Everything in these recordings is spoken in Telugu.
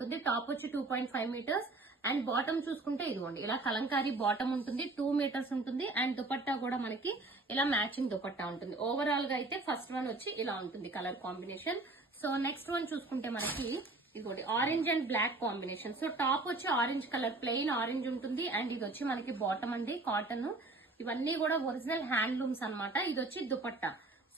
ఉంటుంది. టాప్ వచ్చి 2.5 మీటర్స్ అండ్ బాటమ్ చూసుకుంటే ఇదిగోండి ఇలా కలంకారీ బాటమ్ ఉంటుంది, 2 మీటర్స్ ఉంటుంది అండ్ దుపట్టా కూడా మనకి ఇలా మ్యాచింగ్ దుపట్టా ఉంటుంది. ఓవరాల్ గా అయితే ఫస్ట్ వన్ వచ్చి ఇలా ఉంటుంది colour combination. So next one చూసుకుంటే మనకి ఇదిగోండి orange and black combination. So top వచ్చి ఆరెంజ్ కలర్, ప్లెయిన్ ఆరెంజ్ ఉంటుంది అండ్ ఇది వచ్చి మనకి బాటమ్ అండి కాటన్. ఇవన్నీ కూడా ఒరిజినల్ హ్యాండ్లూమ్స్ అన్నమాట. ఇది వచ్చి dupatta.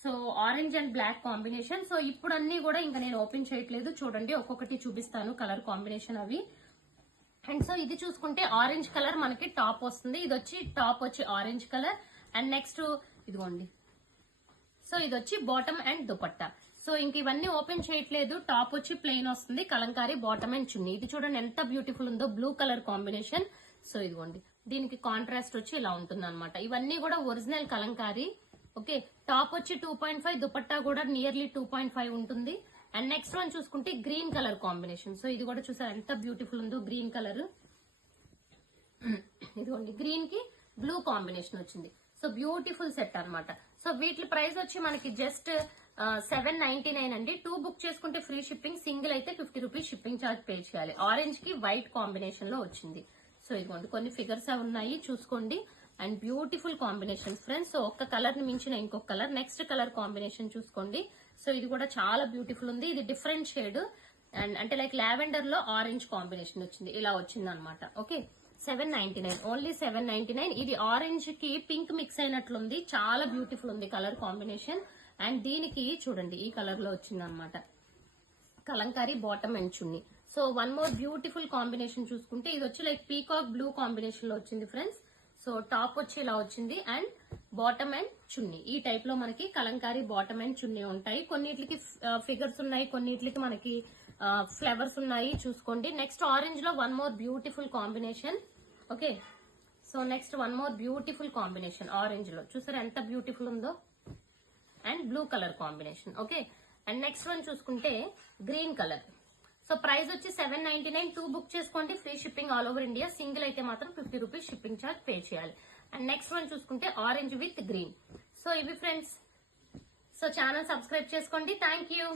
So orange and black combination. So ఇప్పుడు అన్ని కూడా ఇంకా నేను ఓపెన్ చేయట్లేదు, చూడండి ఒక్కొక్కటి చూపిస్తాను కలర్ కాంబినేషన్ అవి. అండ్ సో ఇది చూసుకుంటే ఆరెంజ్ కలర్ మనకి టాప్ వస్తుంది. ఇది వచ్చి టాప్ వచ్చి ఆరెంజ్ కలర్ అండ్ నెక్స్ట్ ఇదిగోండి. సో ఇది వచ్చి బాటమ్ అండ్ దుపట్టా. సో ఇంక ఇవన్నీ ఓపెన్ చేయట్లేదు. టాప్ వచ్చి ప్లెయిన్ వస్తుంది, కలంకారీ బాటమ్ అండ్ చున్నీ. ఇది చూడండి ఎంత బ్యూటిఫుల్ ఉందో, బ్లూ కలర్ కాంబినేషన్. సో ఇదిగోండి దీనికి కాంట్రాస్ట్ వచ్చి ఇలా ఉంటుంది అనమాట. ఇవన్నీ కూడా ఒరిజినల్ కలంకారీ. ఓకే, టాప్ వచ్చి 2.5, దుపట్టా కూడా నియర్లీ 2.5 ఉంటుంది. అండ్ నెక్స్ట్ వన్ చూసుకుంటే గ్రీన్ కలర్ కాంబినేషన్. సో ఇది కూడా చూసారు ఎంత బ్యూటిఫుల్ ఉందో, గ్రీన్ కలర్. ఇదిగోండి గ్రీన్ కి బ్లూ కాంబినేషన్ వచ్చింది. సో బ్యూటిఫుల్ సెట్ అన్నమాట. సో వీటి ప్రైస్ వచ్చి మనకి జస్ట్ 799 అండి. 2 బుక్ చేసుకుంటే ఫ్రీ షిప్పింగ్, సింగిల్ అయితే 50 రూపీస్ షిప్పింగ్ ఛార్జ్ పే చేయాలి. ఆరెంజ్ కి వైట్ కాంబినేషన్ లో వచ్చింది. సో ఇదిగోండి కొన్ని ఫిగర్స్ ఉన్నాయి చూసుకోండి. And beautiful combination friends. So ఒక్క కలర్ ని మించిన ఇంకొక కలర్. నెక్స్ట్ కలర్ కాంబినేషన్ చూసుకోండి. సో ఇది కూడా చాలా బ్యూటిఫుల్ ఉంది. ఇది డిఫరెంట్ షేడ్ అండ్ అంటే లైక్ లావెండర్ లో ఆరెంజ్ కాంబినేషన్ వచ్చింది, ఇలా వచ్చింది అనమాట. Okay, 799, only 799. ఇది ఆరెంజ్ కి పింక్ మిక్స్ అయినట్లుంది, చాలా బ్యూటిఫుల్ ఉంది కలర్ కాంబినేషన్. అండ్ దీనికి చూడండి ఈ కలర్ లో వచ్చింది అనమాట, Kalamkari bottom and chunni. So one more beautiful combination చూసుకుంటే ఇది వచ్చి లైక్ పీకాక్ బ్లూ కాంబినేషన్ లో వచ్చింది ఫ్రెండ్స్. సో టాప్ వచ్చి ఇలా వచ్చింది అండ్ బాటమ్ అండ్ చున్నీ. ఈ టైప్ లో మనకి కలంకారీ బాటమ్ అండ్ చున్నీ ఉంటాయి. కొన్నిటికి ఫిగర్స్ ఉన్నాయి, కొన్నిటికి మనకి ఫ్లవర్స్ ఉన్నాయి చూసుకోండి. నెక్స్ట్ ఆరెంజ్ లో one more beautiful combination. Okay, so next one more beautiful combination orange లో చూసారా ఎంత బ్యూటిఫుల్ ఉందో, and blue colour combination. Okay, and next one చూసుకుంటే గ్రీన్ కలర్. సో ప్రైస్ వచ్చి 799. 2 బుక్ చేసుకోండి, free shipping all over India. Single అయితే మాత్రం 50 రూపీస్ షిప్పింగ్ ఛార్జ్ పే చేయాలి. అండ్ నెక్స్ట్ వన్ చూసుకుంటే ఆరెంజ్ విత్ గ్రీన్. సో ఇవి ఫ్రెండ్స్. సో ఛానల్ సబ్స్క్రైబ్ చేసుకోండి. Thank you.